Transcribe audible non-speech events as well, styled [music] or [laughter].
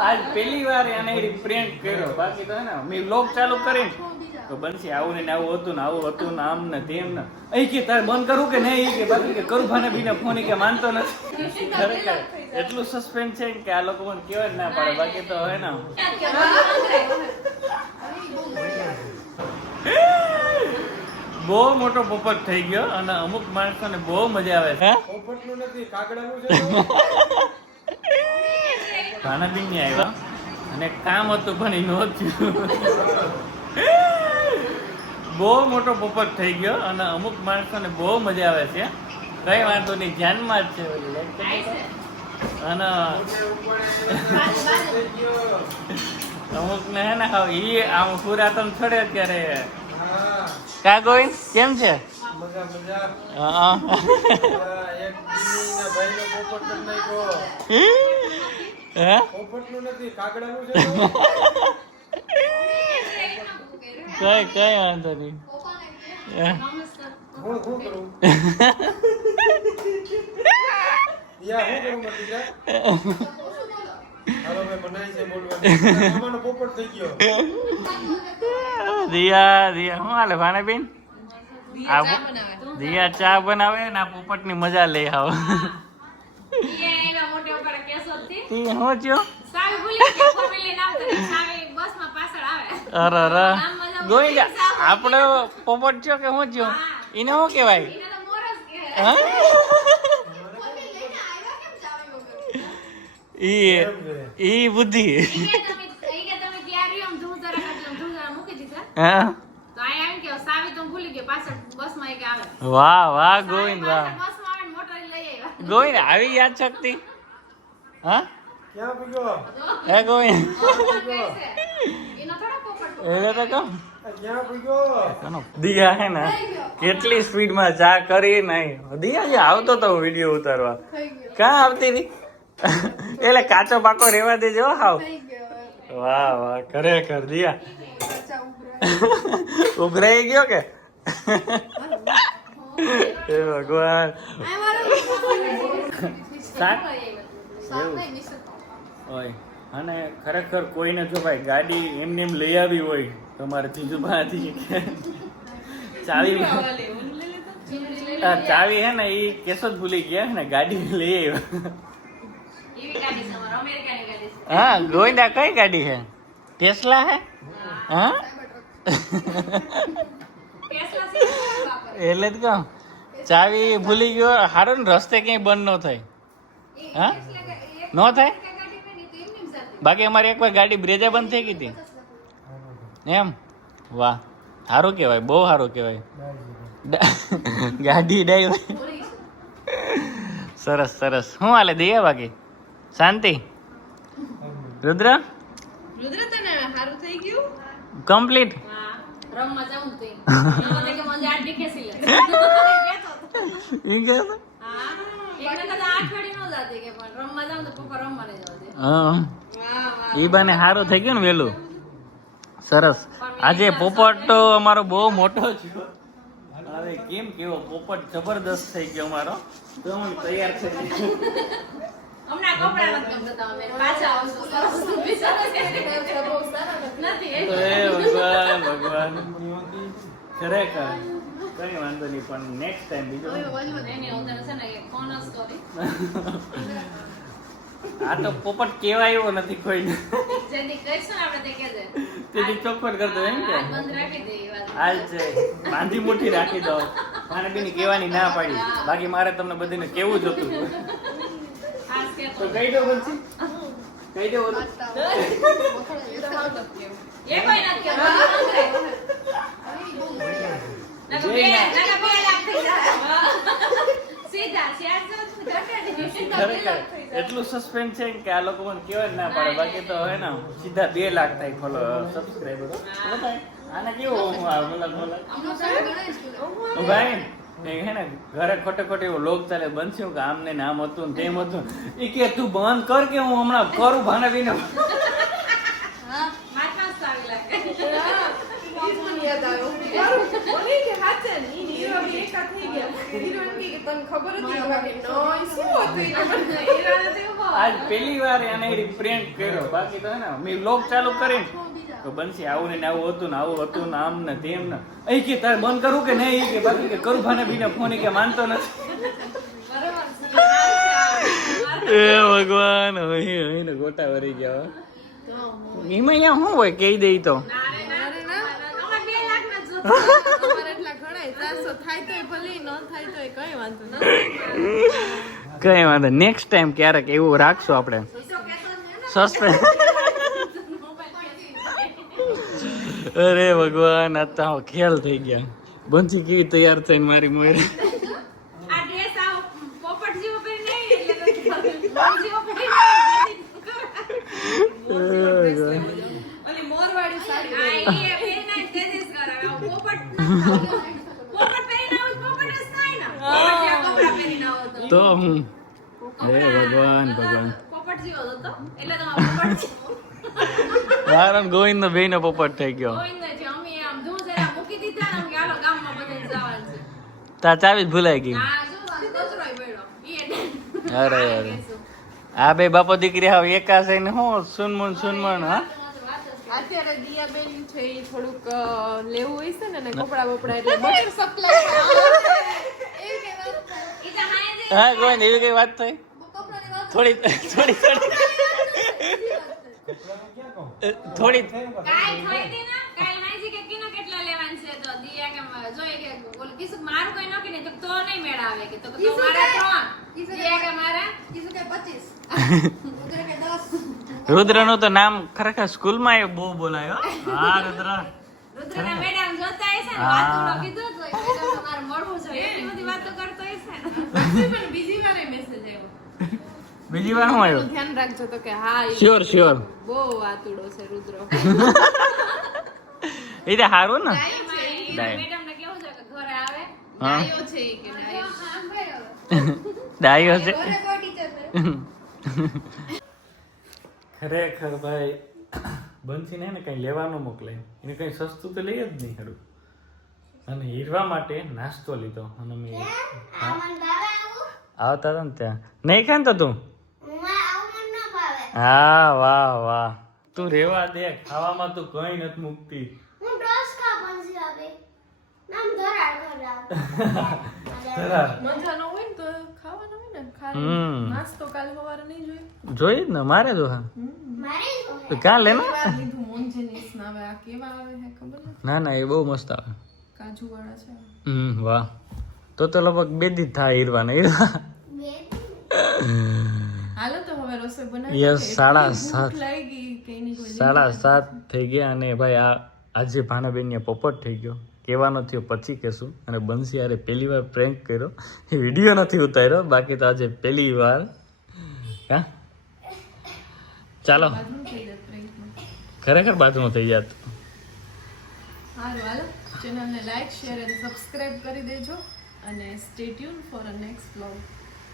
આજ પહેલી વાર એને પ્રેન્ક કર્યો. બાકી તો હે ને મેં લોક ચાલુ કરીને. તો બનશે આવું ને આવું હતું ને આવું હતું ને આમ ને તેમ ને. અહીં કે તારે બંધ કરું કે નહીં? કે બાકી કે કરું ભાને બીને ફોન કે માનતો નથી. ખરેખર. એટલું સસ્પેન્સ છે કે આ લોકો મને જ ના પાડે. બાકી તો હે ને. બહુ મોટો પોપટ થઈ ગયો અને અમુક માણસોને બહુ મજા આવે છે. પોપટનું નથી કાગડાનું છે. [laughs] ભાનાબીન નહીં આવ્યા. અને કામ હતું પણ એ નહોતું. બહુ મોટો પોપટ થઈ ગયો અને અમુક માણસોને બહુ મજા આવે છે. કઈ વાંધો નહીં ધ્યાનમાં જ છે. અને અમુક ને હે ને એ આમ પુરાતન છોડે અત્યારે. હા કા ગોવિંદ કેમ છે? મજા મજા. હા. હે? પોપટનું નથી કાગડાનું છે કઈ કઈ વાંધો નહીં. હે. હું શું કરું? યા હું કરું મતીજા હાલો મેં બનાવી છે બોલવાનું. મામાનો પોપટ થઈ ગયો. રિયા રિયા શું હાલે ભાણેબેન? આ રિયા ચા બનાવે ને આ પોપટની મજા લઈ આવો. તી હું થયો અરે અરે ગોઈ આપણો પોપટ થયો કે શું થયો એને શું કહેવાય? હા? ઈ ઈ બુદ્ધિ. હા? વાહ વાહ ગોવિંદ વાહ. ગોવિંદ આવી યાદ શક્તિ. હા? ક્યાં પીગો હે ગોવિંદ એટલે તો કહો દિયા હે ને? કેટલી સ્પીડમાં ચા કરી નહીં. દિયા જે આવતો તો વીડિયો ઉતારવા. ક્યાં આવતી હતી? એટલે કાચો પાકો રેવા દેજો હાવ. વાહ વાહ. ખરેખર દિયા. ઉભરાઈ ગયો કે? ભગવાન. હોય અને ખરેખર કોઈને જો ભાઈ ગાડી એમને એમ લઈ આવી હોય તમારે જીજુભાથી ચાવી ચાવી હે ને એ કેસો જ ભૂલી ગયા ને ગાડી લઈ આવ્યો હા ગોવિંદા કઈ ગાડી છે? ટેસ્લા હે? હા. એટલે જ કહું. ચાવી ભૂલી ગયો હારો ને રસ્તે ક્યાંય બંધ ન થાય હા? ન થાય? બાકી અમારી એકવાર ગાડી બ્રેજા બંધ થઈ ગઈ હતી. એમ? વાહ. સારું કહેવાય બહુ સારું કહેવાય. ગાડી ડાઈવર સરસ સરસ. શું હાલે દઈએ બાકી? શાંતિ? રુદ્ર? કમ્પ્લીટ? [laughs] ઈ કે તો? હા. ઈ બાને સારું થઈ ગયું ને વેલું. સરસ. આજે પોપટ તો અમારો બહુ મોટો છે. હવે કેમ કેવો પોપટ જબરદસ્ત થઈ ગયો અમારો? તો તૈયાર થઈ હમણાં કપડા નથી ગમતા અમે. પાછા આવશું. સરસ. નથી હે ભગવાન ભગવાન. ખરેખર. કઈ વાંધો નહીં પણ નેક્સ્ટ ટાઈમ બીજો આ તો પોપટ કેવાય એવો નથી કોઈને. જેથી કહીશું આપણે તે કહેજે. તેથી ચોખવટ કરતો એમ કે. હાથ બંધ રાખી દે એ વાત. હાલ છે. બાંધી મુઠ્ઠી રાખી દો. મારે બીની કહેવાની ના પાડી. બાકી મારે તમને બધીને કેવું જ હતું. તો કહી દો પછી કહી દો. એ કોઈ નથી એટલું સસ્પેન્સ છે કે આ લોકો મને કહેવાય ના પાડે. બાકી તો હે ને સીધા બે લાખ થાય ફોલો સબસ્ક્રાઈબર આને કેવું હું આ ભાઈ હે ને ઘરે ખોટે ખોટે એવો લોક ચાલે. બનશું કે આમ ને ને આમ હતું ને તેમ હતું. એ કે તું બંધ કર કે હું હમણાં કરું ભાને બીને માથા જ આવી લાગે અમે એકા થઈ ગયા હિરોઈન કહે કે તને ખબર હતી અમે કે નહીં શું હતું એ ખબર નહીં. હીરાનો તો એવો. આજ પહેલી વાર એને પ્રિન્ટ કર્યો. બાકી તો ને મેં લોક ચાલુ કરીને તો બનશે આવું ને આવું હતું ને આવું હતું ને આમ ને તેમ ને. અહીં કે તારે બંધ કરું કે નહીં? કે બાકી કે કરું ભાને બીને ફોન કે માનતો નથી. એ ભગવાન અહીં અહીં ગોટા વરી ગયા એમાં અહીંયા શું હોય? કહી દઈ તો. કઈ વાંધો ના નેક્સ્ટ ટાઈમ ક્યારેક એવું રાખશું આપણે. સસ્પેન્સ અરે ભગવાન આ તો ખેલ થઈ ગયા. બંસી કેવી તૈયાર થઈને મારી મોરે આ ડ્રેસ [laughs] ધૂળ હે ભગવાન ભગવાન. ને આમ કે હાલો ગામમાં બધાને જવાનું છે. તા ચાવી જ ભૂલાઈ ગઈ. અરે અરે. આ બે બાપો દીકરી હાવ એકા છે ને હું સુનમન સુનમુન હા. અત્યારે દિયાબેન છે એ થોડુંક લેવું હોય છે ને ને. કપડા બપડા એટલે બટર સપ્લાય ઈ તો હાય જે હા કોઈ એવી કઈ વાત થઈ? થોડી થોડી થોડી. થોડી. કાલ ખરીદી ને કાલ હાજી કે કિનો કેટલા લેવાનું છે તો દિયા કે મ- જોઈએ કે ઓલ કિસુ મારું કોઈ નોકી નહીં તો તો નહીં મેળ આવે કે તો તો મારા ત્રણ. દિયા કે મારા? [laughs] રુદ્રનું તો નામ ખરેખર સ્કૂલમાં બહુ બોલાયો હા. રુદ્ર. રુદ્ર મેડમ જોતા હશે ને. કીધું મળવું છે એટલી બધી વાતો કરતો હશે ને. પણ બીજી વારે મેસેજ આવ્યો. બીજી વાર શું આવ્યું? ધ્યાન રાખજો તો કે હા શ્યોર શ્યોર બહુ વાતુડો છે રુદ્ર. [laughs] એ તો સારું ને. મેડમ ને કેવું છે કે ઘરે આવે? ડાયો છે કે ડાયો ડાયો છે. [laughs] [laughs] ખરેખર ભાઈ બનશી ને કઈ લેવાનું મોકલે. એને કઈ સસ્તું તો લઈ જ નહીં ખરું અને હીરવા માટે નાસ્તો લીધો. અને મેં આવતા હતા ને ત્યાં. નહીં ખાય ને તો તું? હા વાહ વાહ. તું રેવા દે ખાવામાં તું કઈ નથી મૂકતી. ધરાર. મજા ન હોય ને તો ખાવાનું હોય ને હમ. ખાલી નાસ્તો કાલ સવારે નહીં જોયું જોઈ જ ને મારે તો હા તો ક્યાં લે ને કેવા લીધું મોન્જેનિસ ના હવે આ કેવા આવે છે ખબર નથી. ના ના એ બહુ મસ્ત આવે. કાજુ વાળા છે. હમ વાહ. તો તો લગભગ બે દી થાય હીરવા. ને હીરવા હાલો તો હવે રસોઈ બનાવી યસ સાડા સાત. સાડા સાત થઈ ગયા અને ભાઈ આ આજે ભાનાબેન પોપટ થઈ ગયો. કહેવાનો થયો પછી કહેશું અને બંસી યારે પહેલી વાર પ્રેન્ક કર્યો. એ વીડિયો નથી ઉતાર્યો. બાકી તો આજે પહેલી વાર. હા? ચાલો. ખરેખર બાજુમાં થઈ જાત સારું હાલો. ચેનલને લાઇક શેર અને સબસ્ક્રાઇબ કરી દેજો. અને stay tune for a next blog